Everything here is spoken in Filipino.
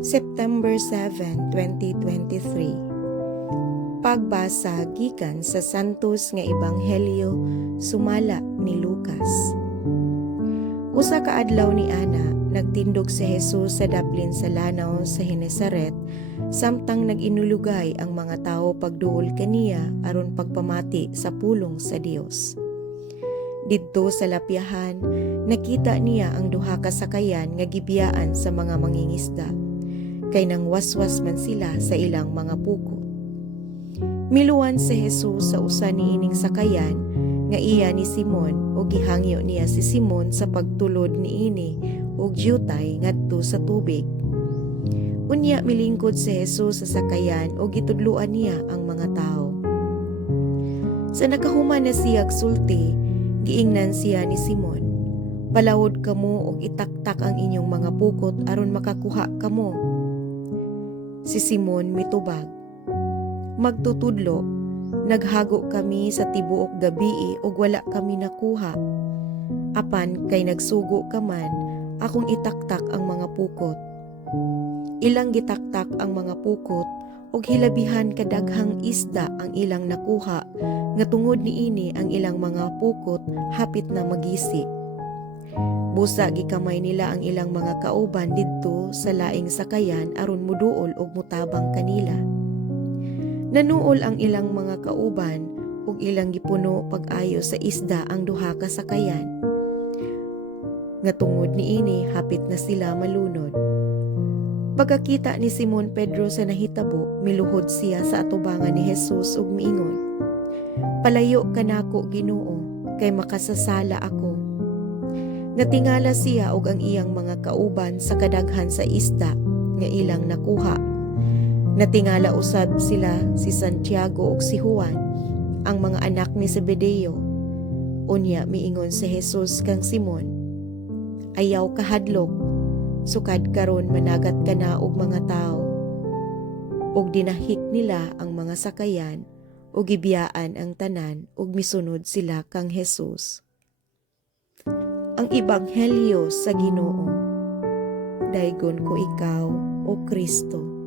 September 7, 2023. Pagbasa gikan sa santos nga ebanghelyo sumala ni Lucas. Usa ka adlaw ni ana nagtindog si Jesus sa daplin sa lanaw sa Genesaret samtang nag-inulugay ang mga tao pagduol kaniya aron pagpamati sa pulong sa Dios. Didto sa lapyahan nakita niya ang duha ka sakayan nga gibiyaan sa mga mangingisda. Kay nang waswas man sila sa ilang mga pukot. Miluan si Jesus sa usa niining sakayan nga iya ni Simon o gihangyo niya si Simon sa pagtulod niini og yutay ngadto sa tubig. Unya milingkod si Jesus sa sakayan o gitudloan niya ang mga tao. Sa nakahuman na siyag sulti, giingnan siya ni Simon, "Palawod kamo og itaktak ang inyong mga pukot aron makakuha kamo." Si Simon mitubag, "Magtutudlo, naghago kami sa tibuok gabii ug wala kami nakuha. Apan kay nagsugo ka man, akong itaktak ang mga pukot." Ilang gitaktak ang mga pukot ug hilabihan kadaghang isda ang ilang nakuha nga tungod niini ang ilang mga pukot hapit na magisi. Busa gikamay nila ang ilang mga kauban didto sa laing sakayan aron muduol og mutabang kanila. Nanuol ang ilang mga kauban ug ilang gipuno pag-ayo sa isda ang duha ka sakayan. Nga tungod niini hapit na sila malunod. Pagkakita ni Simon Pedro sa nahitabo, miluhod siya sa atubangan ni Jesus ug miingon, "Palayo kanako, Ginoo, kay makasasala ako." Natingala siya og ang iyang mga kauban sa kadaghan sa isda nga ilang nakuha. Natingala usab sila si Santiago ug si Juan, ang mga anak ni Zebedeo. Unya miingon si Jesus kang Simon, "Ayaw kahadlok, sukad karon managat ka na og mga tao." Ug dinahik nila ang mga sakayan ug gibiyaan ang tanan ug misunod sila kang Jesus. Ang Ebanghelyo sa Ginoo. Daygon ko ikaw, O Kristo.